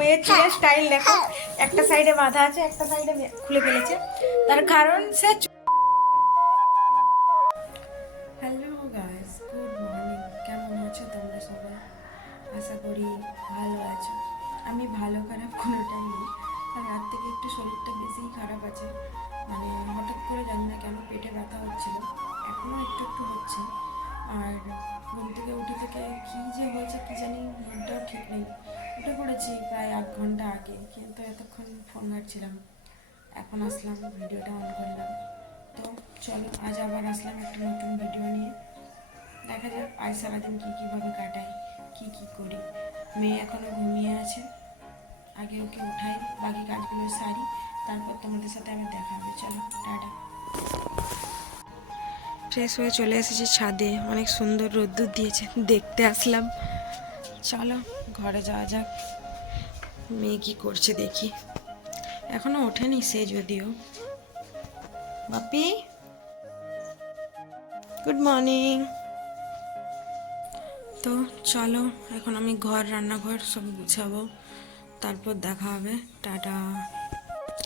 মেয়ের চুলের স্টাইল দেখো, একটা সাইডে বাঁধা আছে, একটা সাইডে খুলে ফেলেছে। তার কারণ সে হ্যালো গাইস, গুড মর্নিং। কেমন আছো তোমরা সবাই? আশা করি ভালো আছো। আমি ভালো খারাপ কোনোটাই নেই, আর রাত থেকে একটু শরীরটা বেশিই খারাপ আছে। মানে হঠাৎ করে জানি না কেন পেটে ব্যথা হচ্ছিল, এখনও একটু একটু হচ্ছে। আর ঘুম থেকে উঠে থেকে কী যে হয়েছে কী জানি, মনটাও ঠিক নেই। উঠে পড়েছি প্রায় 8 ঘন্টা আগে, কিন্তু এতক্ষণ ফোন ঘাটছিলাম, এখন আসলাম ভিডিওটা অন করলাম। তো চলো আজ আবার আসলাম একটা নতুন ভিডিও নিয়ে। দেখা যাক আজ সারাদিন কীভাবে কাটাই, কী করি। মেয়ে এখনও ঘুমিয়ে আছে, আগে ওকে উঠাই, বাকি কাজগুলো সারি, তারপর তোমাদের সাথে আমি দেখা হবে। চলো টাটা। ফ্রেশ হয়ে চলে এসেছি ছাদে, অনেক সুন্দর রোদ্দুর দিয়েছে, দেখতে আসলাম। চলো ঘরে যাওয়া যাক, মেয়ে কী করছে দেখি। এখনো ওঠেনি সে, যদিও। বাপি গুড মর্নিং। তো চলো এখন আমি রান্নাঘর সব গুছাবো, তারপর দেখা হবে। টাটা।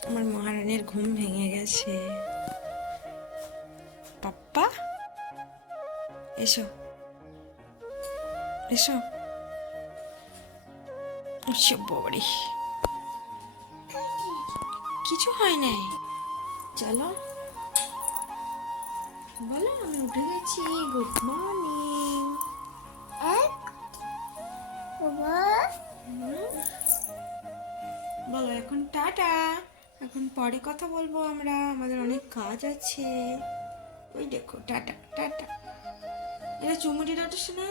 আমার মহারানীর ঘুম ভেঙে গেছে। পাপ্পা এসো এসো এসো। বড়ি কিছু হয় নাই, চলো বলো আমি উঠে গেছি। Good morning. বলো এখন টাটা, এখন পরে কথা বলবো আমরা, আমাদের অনেক কাজ আছে। ওই দেখো টাটা টাটা। এটা চুমুটি ডাটা শোনা।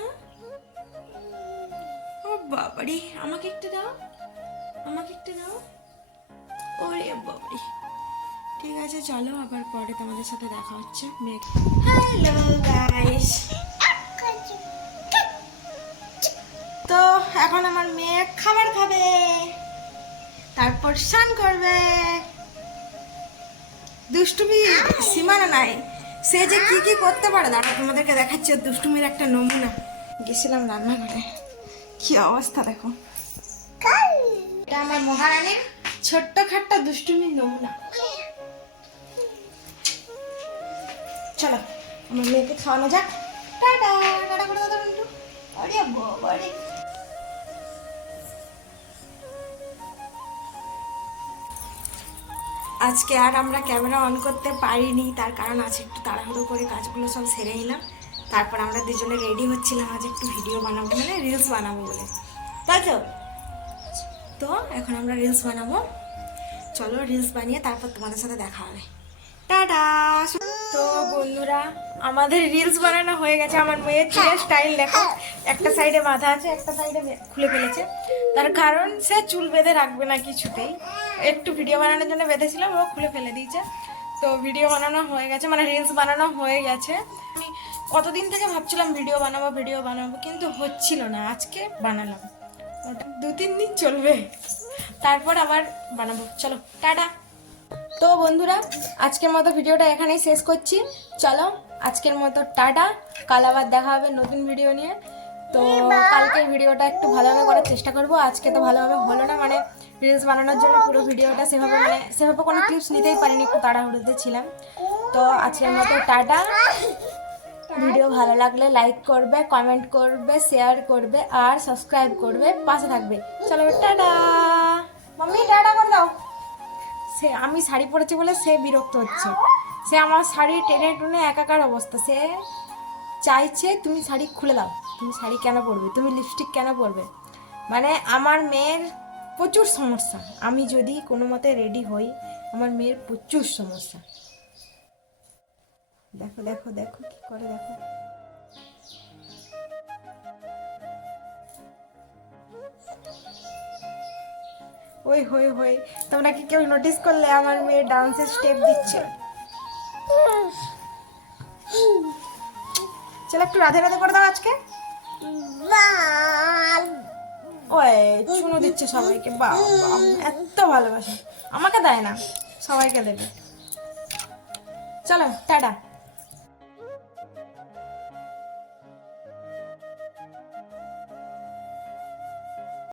ও বাবারি, আমাকে একটু দাও, আমাকে একটু দাও। ওরে বাবারি। ঠিক আছে চলো, আবার পরে তোমাদের সাথে দেখা হচ্ছে। হ্যালো গাইস, তো এখন আমার মেয়ে খাবার খাবে, তারপর স্নান করবে। দুষ্টুমি সীমানা নাই, সে যে কি করতে পারে দাঁড়া তোমাদেরকে দেখাচ্ছি। দুষ্টুমির একটা নমুনা। গেছিলাম রান্নাঘরে, কি অবস্থা দেখো। এটা আমার মহারানীর ছোট্ট খাট্ট দুষ্টুমির নমুনা। চলো আমার মেয়েকে খাওয়ানো যাক। টাটা টাটা করে দাও একটু। আরে বাবারে, আজকে আর আমরা ক্যামেরা অন করতে পারিনি, তার কারণ আছে একটু তাড়াহুড়ো করে কাজগুলো সব সেরে নিলাম। তারপর আমরা দুজনে রেডি হচ্ছিলাম আজ একটু ভিডিও বানাবো, মানে রিলস বানাবো বলে, তাই তো। তো এখন আমরা রিলস বানাবো, চলো রিলস বানিয়ে তারপর তোমাদের সাথে দেখা হবে। টাটা। তো বন্ধুরা, আমাদের রিলস বানানো হয়ে গেছে। আমার মেয়ের চুলের স্টাইল দেখো, একটা সাইডে বাঁধা আছে, একটা সাইডে খুলে ফেলেছে। তার কারণ সে চুল বেঁধে রাখবে না কিছুতেই, একটু ভিডিও বানানোর জন্য বেঁধেছিলাম, ও খুলে ফেলে দিয়েছে। তো ভিডিও বানানো হয়ে গেছে, মানে রিলস বানানো হয়ে গেছে। আমি কতদিন থেকে ভাবছিলাম ভিডিও বানাবো, কিন্তু হচ্ছিল না। আজকে বানালাম, 2-3 দিন চলবে, তারপর আবার বানাবো। চলো টাটা। তো বন্ধুরা, আজকের মতো ভিডিওটা এখানেই শেষ করছি। চলো আজকের মতো টাটা, কাল আবার দেখা হবে নতুন ভিডিও নিয়ে। তো কালকের ভিডিওটা একটু ভালোভাবে করার চেষ্টা করব। আজকে তো ভালোভাবে হলো না, মানে রিলস বানানোর জন্য পুরো ভিডিওটা সেভাবে কোনো ক্লিপস নিতেই পারিনি, একটু তাড়াহুড়োতে ছিলাম। তো আজকের মতো টাটা। ভিডিও ভালো লাগলে লাইক করবে, কমেন্ট করবে, শেয়ার করবে, আর সাবস্ক্রাইব করবে, পাশে থাকবে। চলো টাটা। মাম্মি টাটা করে দাও। সে আমি শাড়ি পরেছি বলে সে বিরক্ত হচ্ছে, সে আমার শাড়ি টেনে টুনে একাকার অবস্থা। সে চাইছে তুমি শাড়ি খুলে দাও, তুমি শাড়ি কেন পরবে, তুমি লিপস্টিক কেন পরবে। মানে আমার মেয়ের প্রচুর সমস্যা, আমি যদি কোনো মতে রেডি হই, আমার মেয়ের প্রচুর সমস্যা। দেখো দেখো দেখো কি করে, দেখো। ওই হই হই, তোমরা কি কেউ নোটিস করলে আমার মেয়ে ডান্সের স্টেপ দিচ্ছে? চলো একটু রাধে রাধে করে দাও আজকে। ওই চুনো দিচ্ছে সবাইকে, বাবা এত ভালোবাসে, আমাকে দেয় না, সবাইকে দেবে। চলো টাটা।